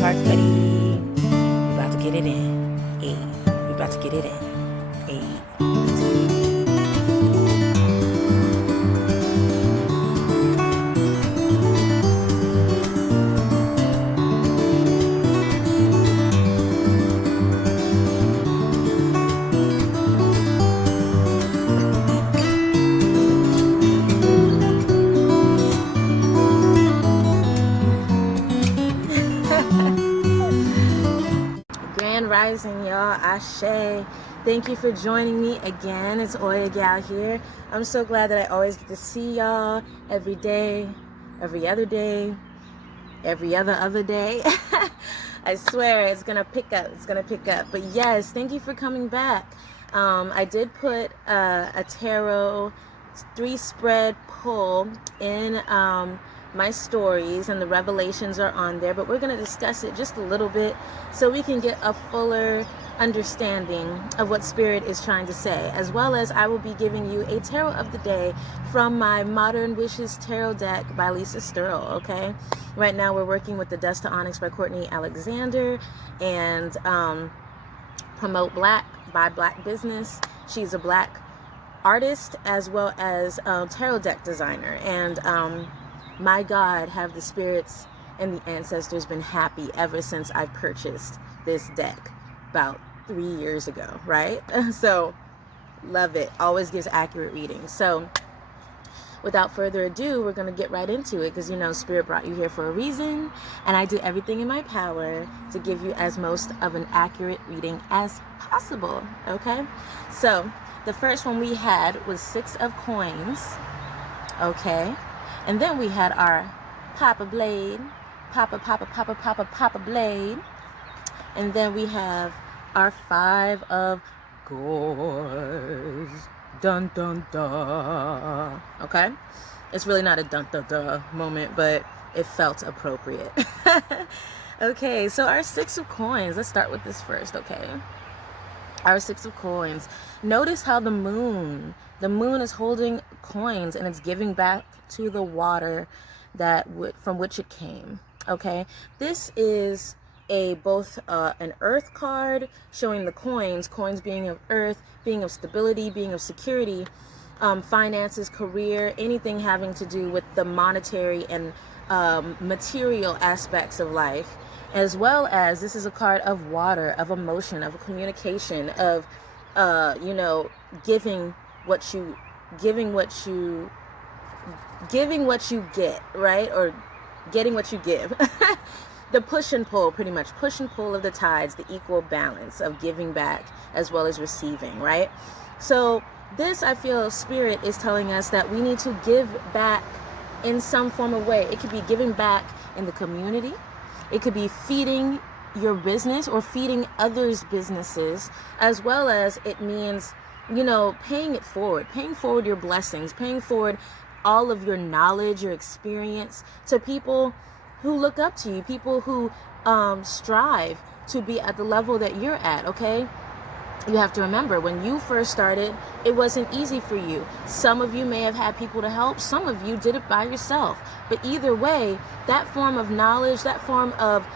cards, buddy. We about to get it in. Hey, we about to get it in. Hey. Grand Rising, y'all. Ashe. Thank you for joining me again. It's Gyal here. I'm so glad that I always get to see y'all every day, every other day, every other day. I swear it's gonna pick up. It's gonna pick up. But yes, thank you for coming back. I did put a tarot 3-spread pull in my stories, and the revelations are on there, but we're going to discuss it just a little bit so we can get a fuller understanding of what Spirit is trying to say, as well as I will be giving you a tarot of the day from my Modern Wishes tarot deck by Lisa Sturl. Okay, right now we're working with the Dust to Onyx by Courtney Alexander and Promote Black by Black Business. She's a Black artist as well as tarot deck designer, and my God, have the spirits and the ancestors been happy ever since I purchased this deck about 3 years ago, right? So love it. Always gives accurate readings. So without further ado, we're going to get right into it, because you know Spirit brought you here for a reason, and I do everything in my power to give you as most of an accurate reading as possible. Okay, so the first one we had was 6 of coins. Okay, and then we had our Papa Blade, Papa Blade. And then we have our 5 of Gores. Dun, dun, dun. Okay? It's really not a dun, dun, dun moment, but it felt appropriate. Okay, so our 6 of coins. Let's start with this first, okay? Our 6 of coins. Notice how the moon is holding coins, and it's giving back to the water that from which it came. Okay, this is both an earth card showing the coins being of earth, being of stability, being of security, finances, career, anything having to do with the monetary and material aspects of life, as well as this is a card of water, of emotion, of communication, of giving what you get, right? Or getting what you give. The push and pull, pretty much push and pull of the tides, the equal balance of giving back as well as receiving, right? So this, I feel Spirit is telling us that we need to give back in some form of way. It could be giving back in the community. It could be feeding your business or feeding others' businesses, as well as it means, paying forward your blessings, paying forward all of your knowledge, your experience to people who look up to you, people who strive to be at the level that you're at, okay? You have to remember, when you first started, it wasn't easy for you. Some of you may have had people to help. Some of you did it by yourself. But either way, that form of knowledge, that form of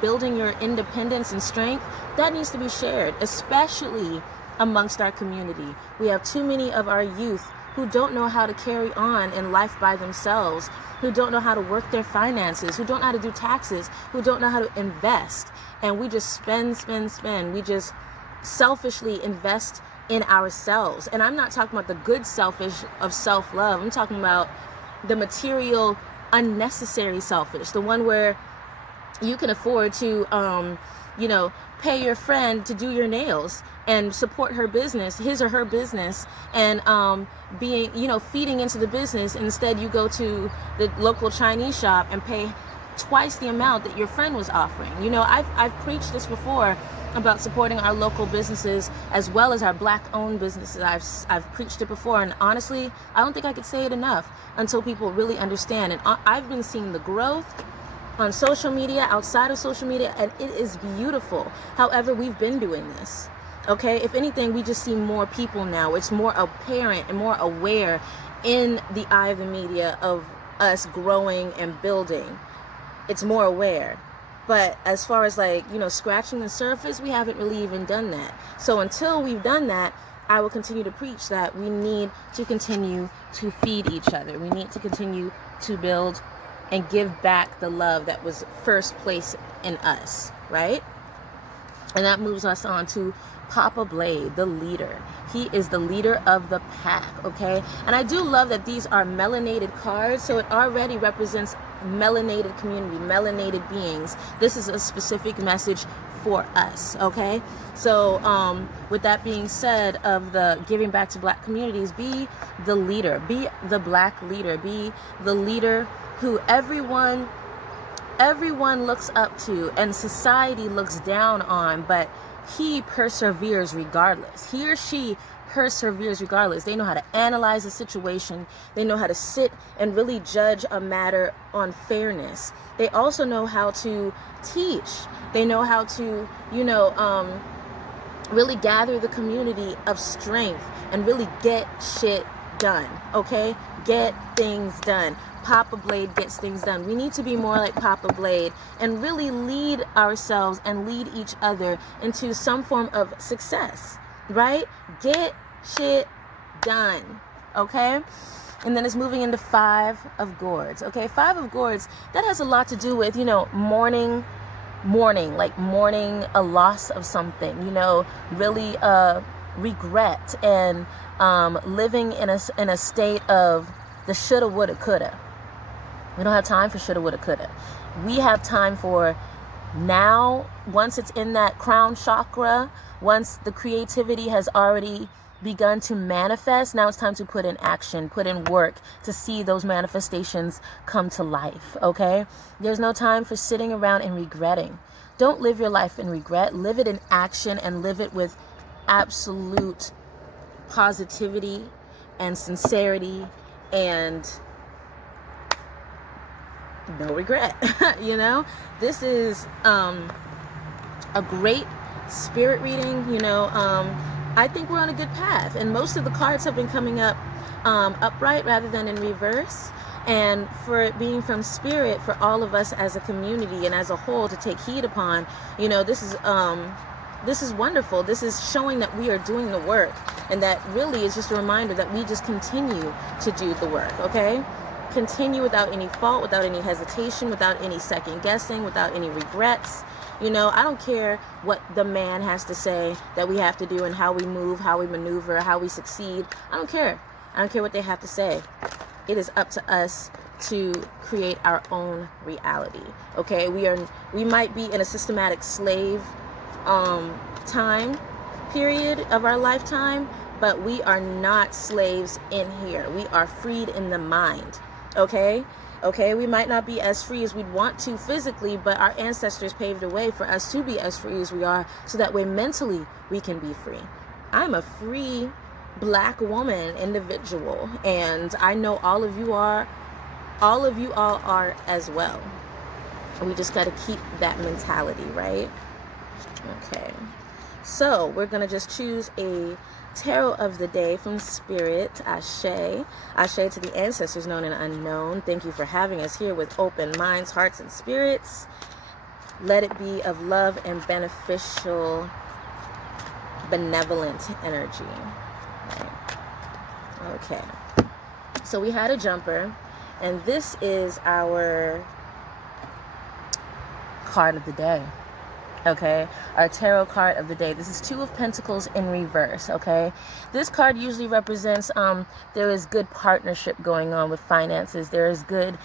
building your independence and strength, that needs to be shared, especially amongst our community. We have too many of our youth who don't know how to carry on in life by themselves, who don't know how to work their finances, who don't know how to do taxes, who don't know how to invest. And we just spend. We just selfishly invest in ourselves. And I'm not talking about the good selfish of self-love. I'm talking about the material, unnecessary selfish, the one where you can afford to, pay your friend to do your nails and support her business, his or her business, and feeding into the business. Instead, you go to the local Chinese shop and pay twice the amount that your friend was offering. I've preached this before about supporting our local businesses as well as our Black-owned businesses. I've preached it before, and honestly, I don't think I could say it enough until people really understand. And I've been seeing the growth on social media, outside of social media, and it is beautiful. However, we've been doing this. Okay, if anything, we just see more people now. It's more apparent and more aware in the eye of the media of us growing and building. It's more aware. But as far as like, scratching the surface, we haven't really even done that. So until we've done that, I will continue to preach that we need to continue to feed each other. We need to continue to build and give back the love that was first placed in us, right? And that moves us on to Papa Blade, the leader. He is the leader of the pack, okay? And I do love that these are melanated cards, so it already represents melanated community, melanated beings. This is a specific message for us, okay? So with that being said, of the giving back to Black communities, be the leader, be the Black leader, be the leader who everyone looks up to and society looks down on, but he perseveres regardless. He or she perseveres regardless. They know how to analyze a situation. They know how to sit and really judge a matter on fairness. They also know how to teach. They know how to, really gather the community of strength and really get shit done, okay? Get things done. Papa Blade gets things done. We need to be more like Papa Blade and really lead ourselves and lead each other into some form of success, right? Get shit done, okay? And then it's moving into 5 of Gourds, okay? 5 of Gourds, that has a lot to do with, mourning, like mourning a loss of something, really regret and living in a state of the shoulda, woulda, coulda. We don't have time for shoulda, woulda, coulda. We have time for now. Once it's in that crown chakra, once the creativity has already begun to manifest, now it's time to put in action, put in work to see those manifestations come to life, okay? There's no time for sitting around and regretting. Don't live your life in regret. Live it in action and live it with absolute positivity and sincerity and no regret. This is a great spirit reading. I think we're on a good path, and most of the cards have been coming up upright rather than in reverse. And for it being from spirit, for all of us as a community and as a whole to take heed upon, this is wonderful. This is showing that we are doing the work, and that really is just a reminder that we just continue to do the work, okay? Continue without any fault, without any hesitation, without any second guessing, without any regrets. I don't care what the man has to say that we have to do and how we move, how we maneuver, how we succeed. I don't care. I don't care what they have to say. It is up to us to create our own reality. Okay, we might be in a systematic slave time period of our lifetime, but we are not slaves in here. We are freed in the mind. Okay, we might not be as free as we'd want to physically, but our ancestors paved a way for us to be as free as we are, so that way mentally we can be free. I'm a free Black woman individual, and I know all of you all are as well. We just got to keep that mentality, right? Okay, so we're gonna just choose a tarot of the day from Spirit. Ashe. Ashe to the ancestors known and unknown. Thank you for having us here with open minds, hearts, and spirits. Let it be of love and beneficial, benevolent energy. Okay, so we had a jumper, and this is our card of the day. Okay, our tarot card of the day. This is 2 of Pentacles in reverse. Okay, this card usually represents there is good partnership going on with finances. There is good,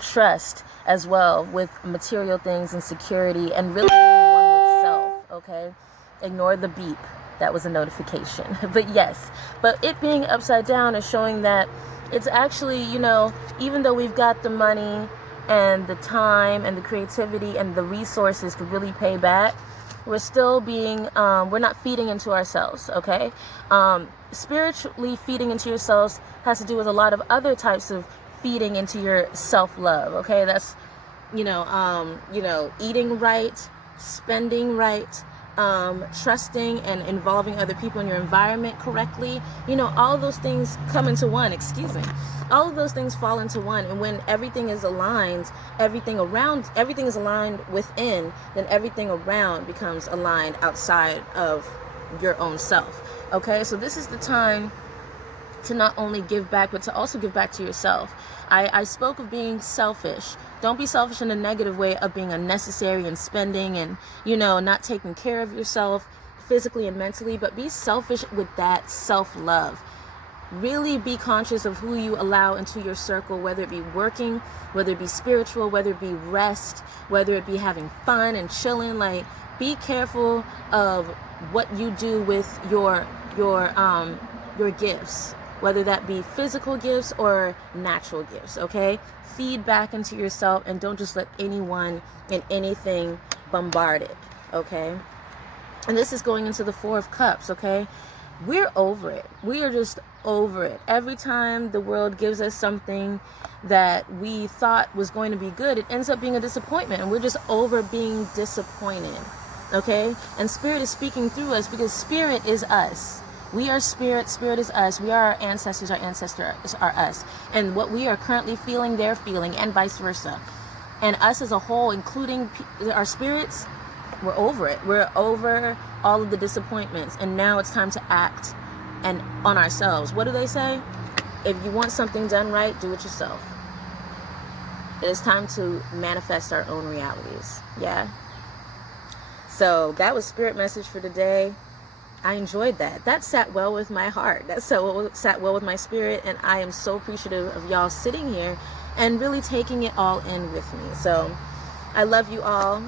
trust as well with material things and security, and really being one with self. Okay, ignore the beep. That was a notification. But yes, but it being upside down is showing that it's actually, even though we've got the money and the time and the creativity and the resources to really pay back, we're still being, we're not feeding into ourselves, okay? Spiritually feeding into yourselves has to do with a lot of other types of feeding into your self-love, okay? That's, eating right, spending right, trusting and involving other people in your environment correctly, all of those things come into one, all of those things fall into one. And when everything is aligned, everything is aligned within, then everything around becomes aligned outside of your own self. Okay, so this is the time to not only give back, but to also give back to yourself. I spoke of being selfish. Don't be selfish in a negative way of being unnecessary and spending and, not taking care of yourself physically and mentally, but be selfish with that self-love. Really be conscious of who you allow into your circle, whether it be working, whether it be spiritual, whether it be rest, whether it be having fun and chilling. Like, be careful of what you do with your gifts, whether that be physical gifts or natural gifts. Okay, feed back into yourself and don't just let anyone and anything bombard it. Okay, and this is going into the Four of Cups. Okay, we're over it. We are just over it. Every time the world gives us something that we thought was going to be good, it ends up being a disappointment, and we're just over being disappointed. Okay, and Spirit is speaking through us, because Spirit is us. We are Spirit. Spirit is us. We are our ancestors. Our ancestors are us. And what we are currently feeling, they're feeling, and vice versa. And us as a whole, including our spirits, we're over it. We're over all of the disappointments. And now it's time to act and on ourselves. What do they say? If you want something done right, do it yourself. It is time to manifest our own realities. Yeah. So that was Spirit message for today. I enjoyed that. That sat well with my heart. That sat well with my spirit. And I am so appreciative of y'all sitting here and really taking it all in with me. So I love you all.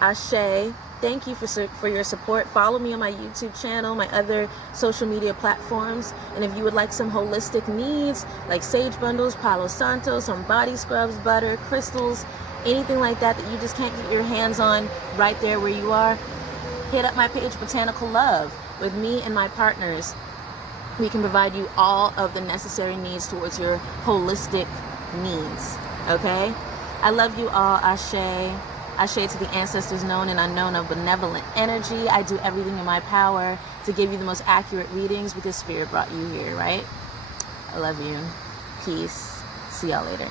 Ashe. Thank you for your support. Follow me on my YouTube channel, my other social media platforms. And if you would like some holistic needs like sage bundles, Palo Santo, some body scrubs, butter, crystals, anything like that you just can't get your hands on right there where you are, hit up my page, Botanical Love. With me and my partners, we can provide you all of the necessary needs towards your holistic needs. Okay? I love you all. Ashe. Ashe to the ancestors known and unknown of benevolent energy. I do everything in my power to give you the most accurate readings because Spirit brought you here, right? I love you. Peace. See y'all later.